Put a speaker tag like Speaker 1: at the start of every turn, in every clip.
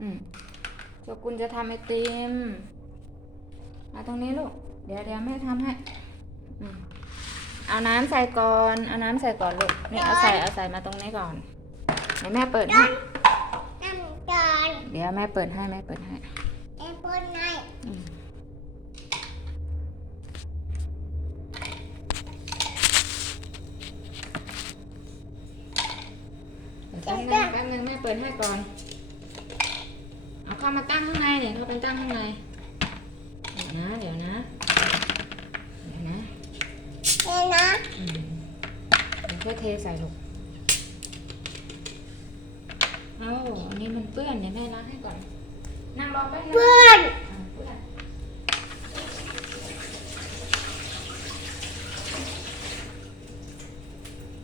Speaker 1: อืมโชกุนจะทำไอติม มาตรงนี้ลูก เดี๋ยวเดี๋ยวแม่ทำให้ อืมเอาน้ำใส่ก่อน เอาน้ำใส่ก่อนลูก นี่เอาใส่เอาใส่มาตรงนี้ก่อนเดี๋ยวแม่เปิดให้
Speaker 2: น้ำตาล
Speaker 1: เดี๋ยวแม่เปิดให้แม่เปิดให้
Speaker 2: แอปเปิ้ลไน
Speaker 1: อืมแป๊บนึงแป๊บนึงแม่เปิดให้ก่อน เอาเข้ามาตั้งข้างในเนี่ยเข้าไปตั้งข้างใน เดี๋ยวนะ เดี๋ยวนะ เดี๋ยวนะ
Speaker 2: เห็นนะ
Speaker 1: อืมเดี๋ยวค่อยเทใส่ลูกเอาอันนี้มันเปื้อนเดี๋ยวแม่ล้างให้ก่อน นั่งรอแป๊บนึง
Speaker 2: เพื่อน
Speaker 1: อ่าเปื้อน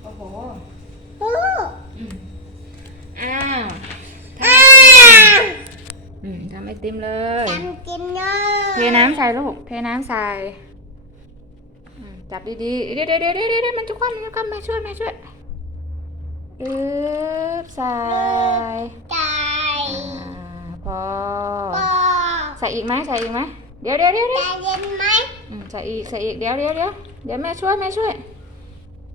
Speaker 1: โอ้โหำไอติมเลย
Speaker 2: ทำกินเลย
Speaker 1: เทน้ำใส่ลูก เทน้ำใส่อืมจับดีๆ เดี๋ยวเดี๋ยวเดี๋ยวเดี๋ยวเดี๋ยวมันจะคว่ำมันจะคว่ำแม่ช่วยแม่ช่วยอึ๊บใส่
Speaker 2: ใจ
Speaker 1: อ่าพอ
Speaker 2: ปอ
Speaker 1: ใส่อีกไหมใส่อีกไหมเดี๋ยวเดี๋ยวเดี๋ยว
Speaker 2: ใจ
Speaker 1: เดี๋ยว
Speaker 2: เย็นไหม
Speaker 1: อืมใส่อีกใส่อีกเดี๋ยวเดี๋ยวเดี๋ยวเดี๋ยวแม่ช่วยแม่ช่วย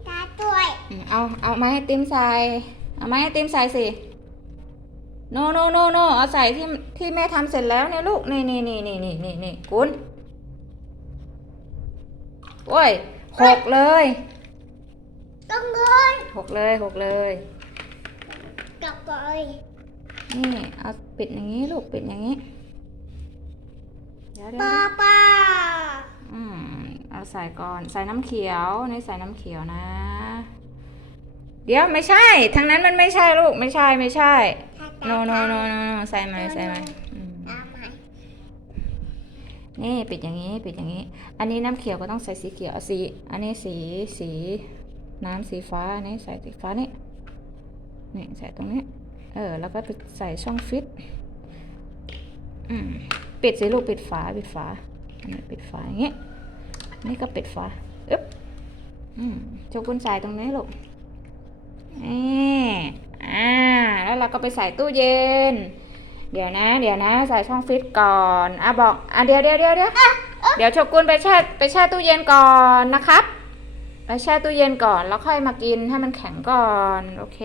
Speaker 2: ตาด้วย
Speaker 1: อืมเอาเอาไม้ไอติมใส่ เอาไม้ไอติมใส่สิ โนโนโนโนเอาใส่ที่ที่แม่ทำเสร็จแล้วเนี่ยลูก นี่นี่นี่นี่นี่นี่นี่คุณโอ้ยหกเลย
Speaker 2: ต้องเลย
Speaker 1: หกเลยหกเลย
Speaker 2: กลับไป
Speaker 1: นี่เอาปิดอย่างนี้ลูกปิดอย่างนี้เดี๋ยวเดี๋ยว
Speaker 2: ป้า
Speaker 1: เดี๋ยว
Speaker 2: ป้า
Speaker 1: อืมเอาใส่ก่อนใส่น้ำเขียวนี่ใส่น้ำเขียวนะ เดี๋ยวไม่ใช่ทางนั้นมันไม่ใช่ลูกไม่ใช่ไม่ใช่ โนโนโนโนใส่ไหมใส่ไหมอืม
Speaker 2: ตามไหม
Speaker 1: นี่ปิดอย่างนี้ปิดอย่างนี้ อันนี้น้ำเขียวก็ต้องใส่สีเขียวเอาสี อันนี้สีสีน้ำสีฟ้าอันนี้ใส่สีฟ้านี่นี่ใส่ตรงนี้ เออ แล้วก็ไปใส่ช่องฟิตอืมปิดสิลูกปิดฝาปิดฝาอันนี้ปิดฝาอย่างงี้อันนี่ก็ปิดฝาอึ๊บอืมโชกุนใส่ตรงนี้ลูกนี่อ่า แล้วเราก็ไปใส่ตู้เย็น เดี๋ยวนะ เดี๋ยวนะ ใส่ช่องฟิตก่อนอะบอกอะเดี๋ยวเดี๋ยวเดี๋ยวเดี๋ยวเดี๋ยวโชกุนไปแช่ไปแช่ตู้เย็นก่อนนะครับ ไปแช่ตู้เย็นก่อนแล้วค่อยมากินให้มันแข็งก่อน โอเค